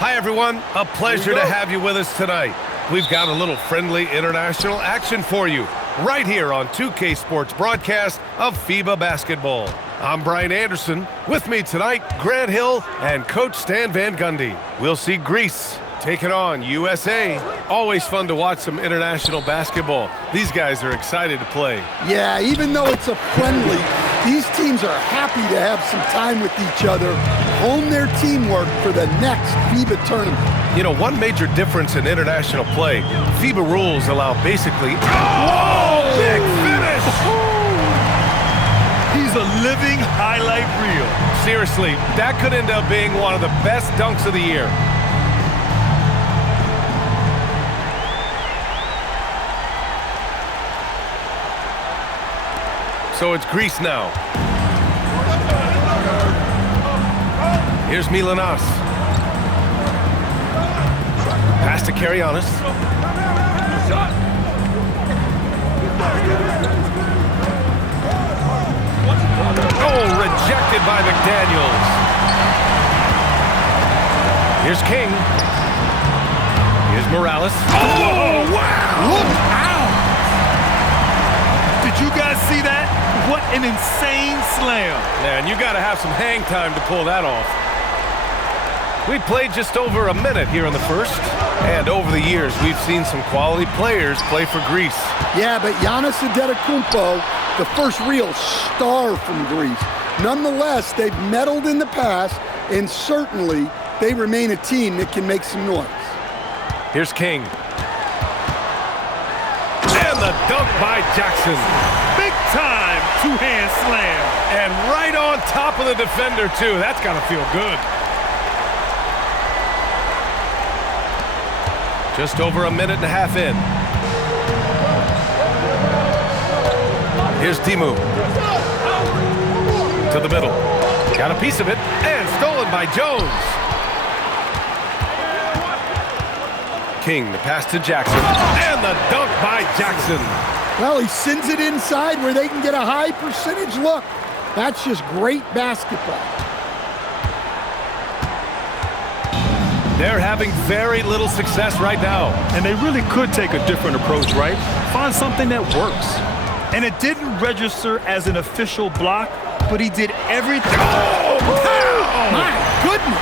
Hi, everyone. A pleasure to have you with us tonight. We've got a little friendly international action for you right here on 2K Sports broadcast of FIBA basketball. I'm Brian Anderson. With me tonight, Grant Hill and Coach Stan Van Gundy. We'll see Greece taking on USA. Always fun to watch some international basketball. These guys are excited to play. Yeah, even though it's a friendly, these teams are happy to have some time with each other, hone their teamwork for the next FIBA tournament. You know, one major difference in international play, FIBA rules allow basically... Oh, big finish! He's a living highlight reel. Seriously, that could end up being one of the best dunks of the year. So it's Greece now. Here's Milanas. Pass to Karianis. Oh, rejected by McDaniels. Here's King. Here's Morales. Oh, wow! Look out! Did you guys see that? What an insane slam. Man, you got to have some hang time to pull that off. We played just over a minute here in the first, and over the years, we've seen some quality players play for Greece. Yeah, but Giannis Antetokounmpo, the first real star from Greece. Nonetheless, they've meddled in the past, and certainly they remain a team that can make some noise. Here's King. And the dunk by Jackson. Big time two-hand slam. And right on top of the defender, too. That's got to feel good. Just over a minute and a half in. Here's Timu. To the middle. Got a piece of it. And stolen by Jones. King, the pass to Jackson. And the dunk by Jackson. Well, he sends it inside where they can get a high percentage look. That's just great basketball. They're having very little success right now. And they really could take a different approach, right? Find something that works. And it didn't register as an official block, but he did everything. Oh, wow! My goodness.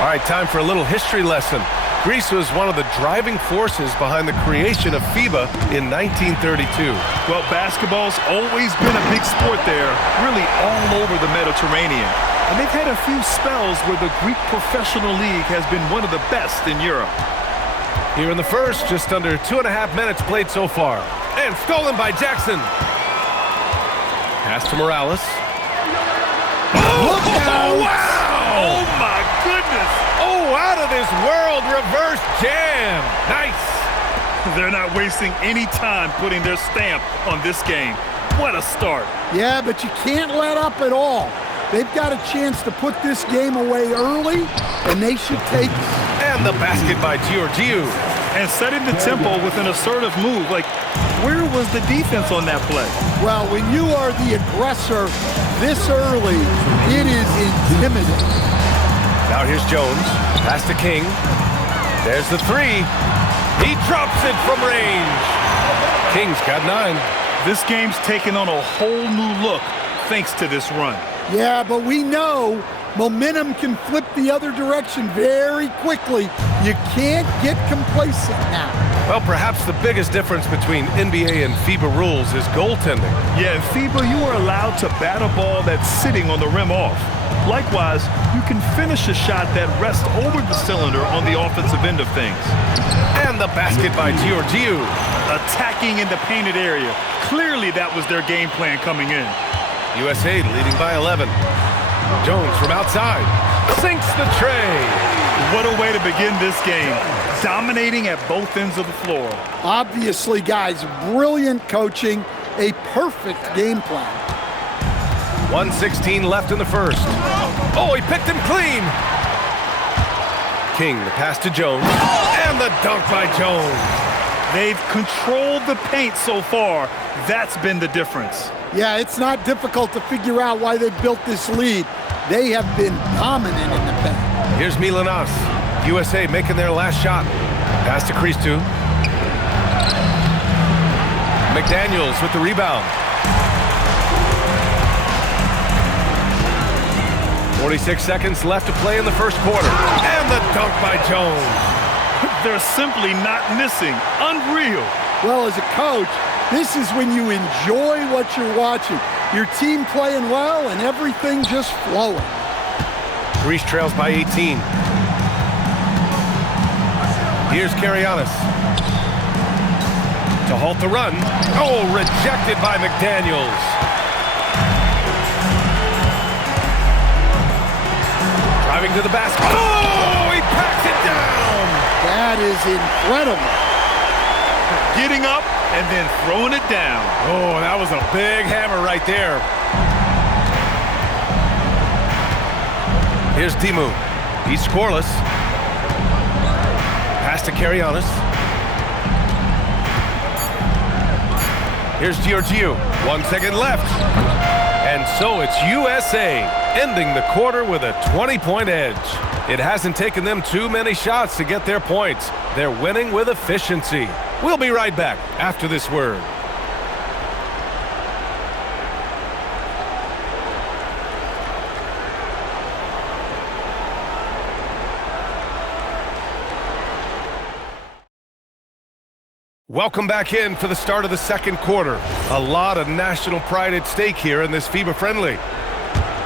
All right, time for a little history lesson. Greece was one of the driving forces behind the creation of FIBA in 1932. Well, basketball's always been a big sport there, really all over the Mediterranean. And they've had a few spells where the Greek Professional League has been one of the best in Europe. Here in the first, just under 2.5 minutes played so far. And stolen by Jackson. Pass to Morales. Look out! Wow! Oh, my goodness! Oh, out of this world reverse jam. Nice. They're not wasting any time putting their stamp on this game. What a start. Yeah, but you can't let up at all. They've got a chance to put this game away early, and they should take it. And the basket by Georgiou. And setting the tempo with an assertive move. Like, where was the defense on that play? Well, when you are the aggressor this early, it is intimidating. Now here's Jones. Pass to King. There's the three. He drops it from range. King's got 9. This game's taken on a whole new look thanks to this run. Yeah, but we know momentum can flip the other direction very quickly. You can't get complacent now. Well, perhaps the biggest difference between NBA and FIBA rules is goaltending. Yeah, in FIBA, you are allowed to bat a ball that's sitting on the rim off. Likewise, you can finish a shot that rests over the cylinder on the offensive end of things. And the basket by Georgiou. Attacking in the painted area. Clearly, that was their game plan coming in. USA leading by 11. Jones from outside. Sinks the tray. What a way to begin this game. Dominating at both ends of the floor. Obviously, guys, brilliant coaching, a perfect game plan. 1:16 left in the first. Oh, he picked him clean. King, the pass to Jones. And the dunk by Jones. They've controlled the paint so far. That's been the difference. Yeah, it's not difficult to figure out why they built this lead. They have been dominant in the paint. Here's Milanas. USA making their last shot. Pass to Christou. McDaniels with the rebound. 46 seconds left to play in the first quarter. And the dunk by Jones. They're simply not missing. Unreal. Well, as a coach, this is when you enjoy what you're watching. Your team playing well and everything just flowing. Greece trails by 18. Here's Karianis. To halt the run. Oh, rejected by McDaniels. Driving to the basket. Oh, he packs it down. That is incredible. Getting up and then throwing it down. Oh, that was a big hammer right there. Here's Timu. He's scoreless. Pass to Karianis. Here's Georgiou. 1 second left. And so it's USA ending the quarter with a 20-point edge. It hasn't taken them too many shots to get their points. They're winning with efficiency. We'll be right back after this word. Welcome back in for the start of the second quarter. A lot of national pride at stake here in this FIBA friendly.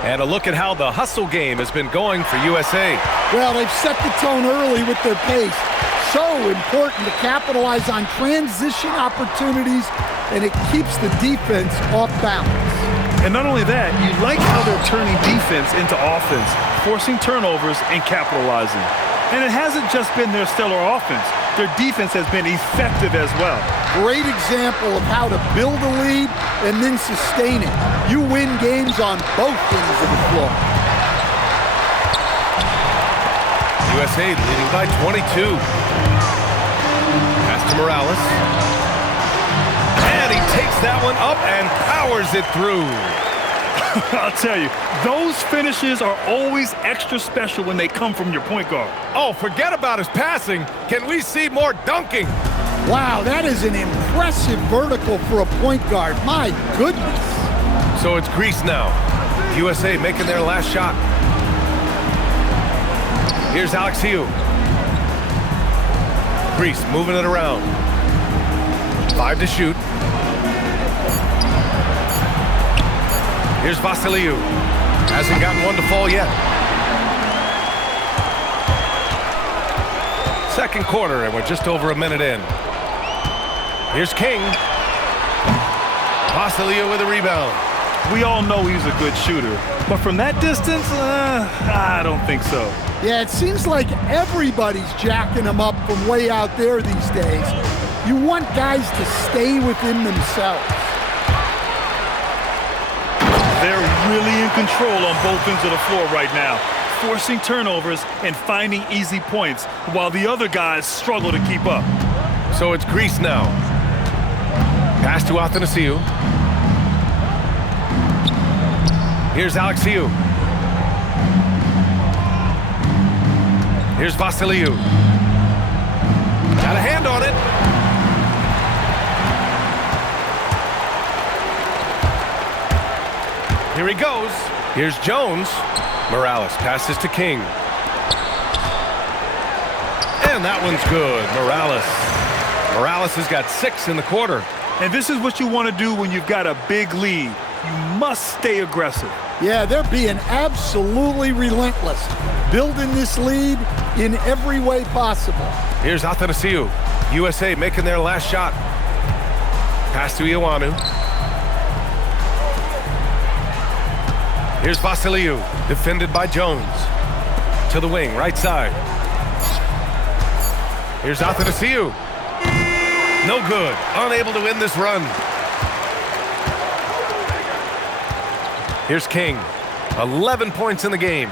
And a look at how the hustle game has been going for USA. Well, they've set the tone early with their pace. So important to capitalize on transition opportunities, and it keeps the defense off balance. And not only that, you like how they're turning defense into offense, forcing turnovers and capitalizing. And it hasn't just been their stellar offense. Their defense has been effective as well. Great example of how to build a lead and then sustain it. You win games on both ends of the floor. USA leading by 22. Pass to Morales. And he takes that one up and powers it through. I'll tell you, those finishes are always extra special when they come from your point guard. Oh, forget about his passing. Can we see more dunking? Wow, that is an impressive vertical for a point guard. My goodness. So it's Greece now. USA making their last shot. Here's Alexiou. Greece moving it around. 5 to shoot. Here's Vasiliou. Hasn't gotten one to fall yet. Second quarter, and we're just over a minute in. Here's King. Vasiliou with a rebound. We all know he's a good shooter, but from that distance, I don't think so. Yeah, it seems like everybody's jacking him up from way out there these days. You want guys to stay within themselves. They're really in control on both ends of the floor right now, forcing turnovers and finding easy points while the other guys struggle to keep up. So it's Greece now. Pass to Athanasiou. Here's Alexiou. Here's Vasiliou. Got a hand on it. Here he goes. Here's Jones. Morales passes to King. And that one's good. Morales has got 6 in the quarter. And this is what you want to do when you've got a big lead. You must stay aggressive. Yeah, they're being absolutely relentless, building this lead in every way possible. Here's Athanasiou. USA making their last shot. Pass to Ioanu. Here's Vasiliou, defended by Jones. To the wing, right side. Here's Athanasiou. No good. Unable to win this run. Here's King. 11 points in the game.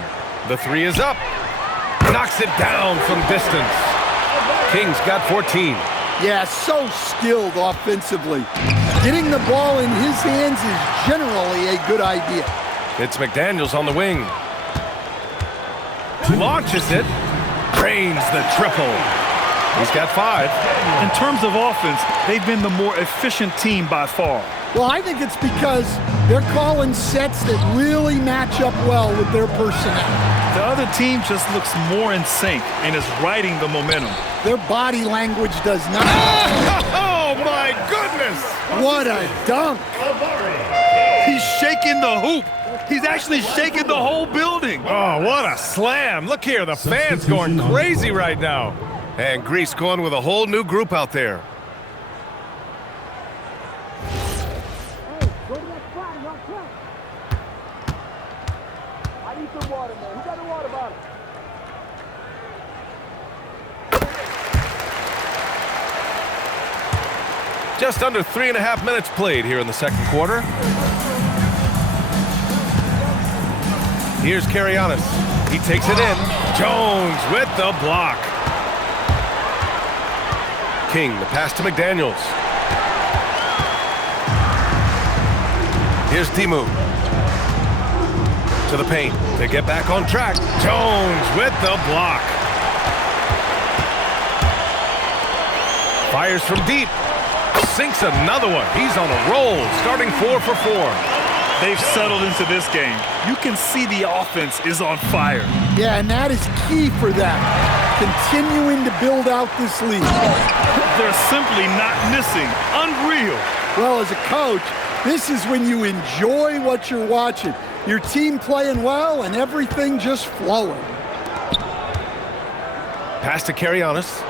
The 3 is up. Knocks it down from distance. King's got 14. Yeah, so skilled offensively. Getting the ball in his hands is generally a good idea. It's McDaniels on the wing. launches it, drains the triple. He's got 5. In terms of offense, they've been the more efficient team by far. Well, I think it's because they're calling sets that really match up well with their personnel. The other team just looks more in sync and is riding the momentum. Their body language does not. Oh, my goodness! What a dunk! He's shaking the hoop. He's actually shaking the whole building. Oh, what a slam. Look here, the fans going crazy right now. And Greece going with a whole new group out there. Just under 3.5 minutes played here in the second quarter. Here's Karianis. He takes it in. Jones with the block. King, the pass to McDaniels. Here's Timu. To the paint. They get back on track. Jones with the block. Fires from deep. Sinks another one. He's on a roll, starting 4 for 4. They've settled into this game. You can see the offense is on fire. Yeah, and that is key for them. Continuing to build out this lead. They're simply not missing. Unreal. Well, as a coach, this is when you enjoy what you're watching. Your team playing well and everything just flowing. Pass to Karianis.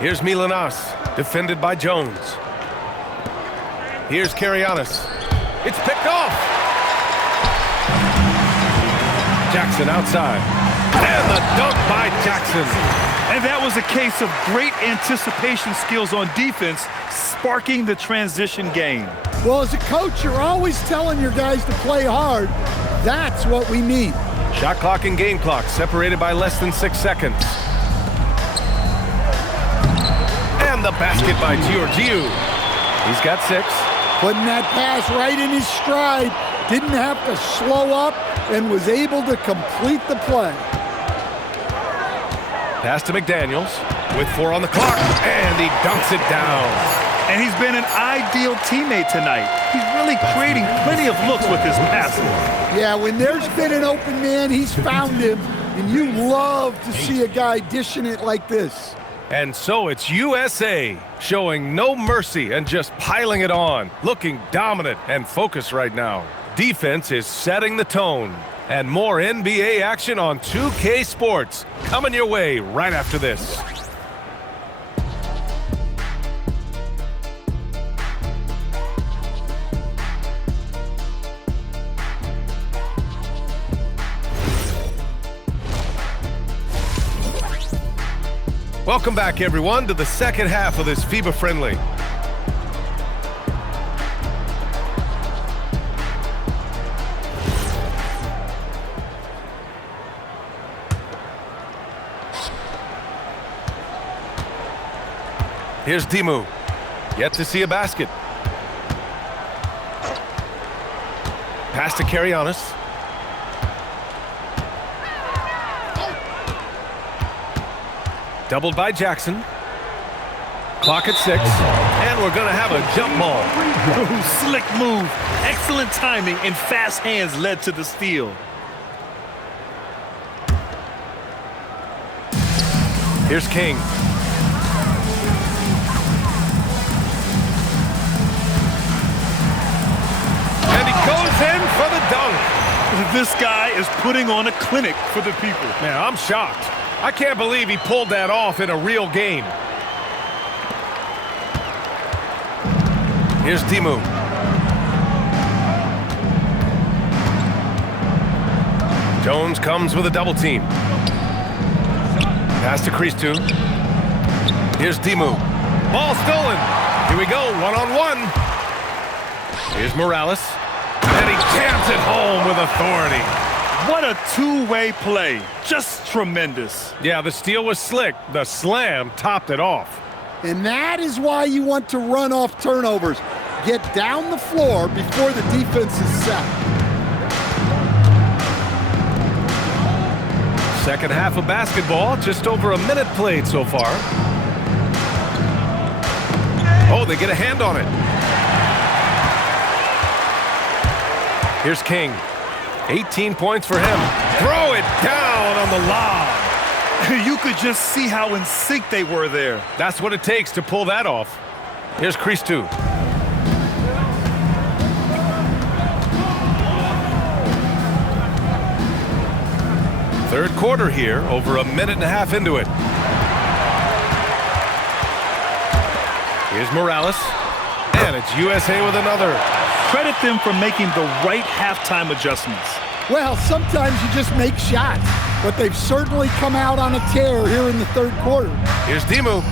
Here's Milanas, defended by Jones. Here's Karianis. It's picked off. Jackson outside. And the dunk by Jackson. And that was a case of great anticipation skills on defense, sparking the transition game. Well, as a coach, you're always telling your guys to play hard. That's what we need. Shot clock and game clock separated by less than 6 seconds. And the basket by Georgiou. He's got 6. Putting that pass right in his stride. Didn't have to slow up and was able to complete the play. Pass to McDaniels with 4 on the clock. And he dunks it down. And he's been an ideal teammate tonight. He's really creating plenty of looks with his passing. Yeah, when there's been an open man, he's found him. And you love to see a guy dishing it like this. And so it's USA showing no mercy and just piling it on, looking dominant and focused right now. Defense is setting the tone. And more NBA action on 2K Sports coming your way right after this. Welcome back, everyone, to the second half of this FIBA Friendly. Here's Timu. Yet to see a basket. Pass to Karianis. Doubled by Jackson. Clock at 6. And we're going to have a jump ball. Slick move. Excellent timing and fast hands led to the steal. Here's King. And he goes in for the dunk. This guy is putting on a clinic for the people. Man, I'm shocked. I can't believe he pulled that off in a real game. Here's Timu. Jones comes with a double team. Pass to Christou. Here's Timu. Ball stolen. Here we go, one-on-one. Here's Morales. And he jams it home with authority. What a two-way play. Just tremendous. Yeah, the steal was slick. The slam topped it off. And that is why you want to run off turnovers. Get down the floor before the defense is set. Second half of basketball, just over a minute played so far. Oh, they get a hand on it. Here's King. 18 points for him. Throw it down on the lob. You could just see how in sync they were there. That's what it takes to pull that off. Here's Christou. Third quarter here, over a minute and a half into it. Here's Morales, and it's USA with another. Credit them for making the right halftime adjustments. Well, sometimes you just make shots, but they've certainly come out on a tear here in the third quarter. Here's Demu.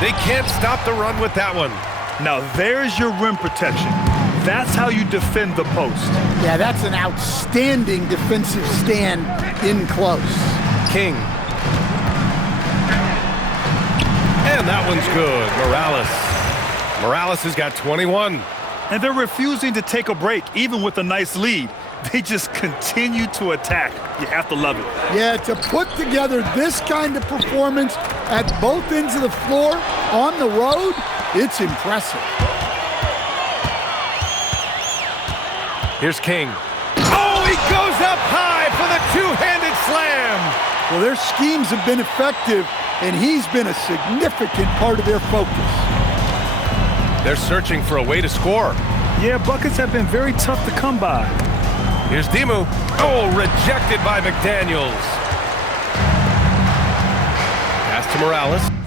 They can't stop the run with that one. Now there's your rim protection. That's how you defend the post. Yeah, that's an outstanding defensive stand in close. King. And that one's good. Morales has got 21. And they're refusing to take a break, even with a nice lead. They just continue to attack. You have to love it. Yeah, to put together this kind of performance at both ends of the floor on the road, it's impressive. Here's King. Oh, he goes up high for the two-handed slam. Well, their schemes have been effective, and he's been a significant part of their focus. They're searching for a way to score. Yeah, buckets have been very tough to come by. Here's Demu. Oh, rejected by McDaniels. Pass to Morales.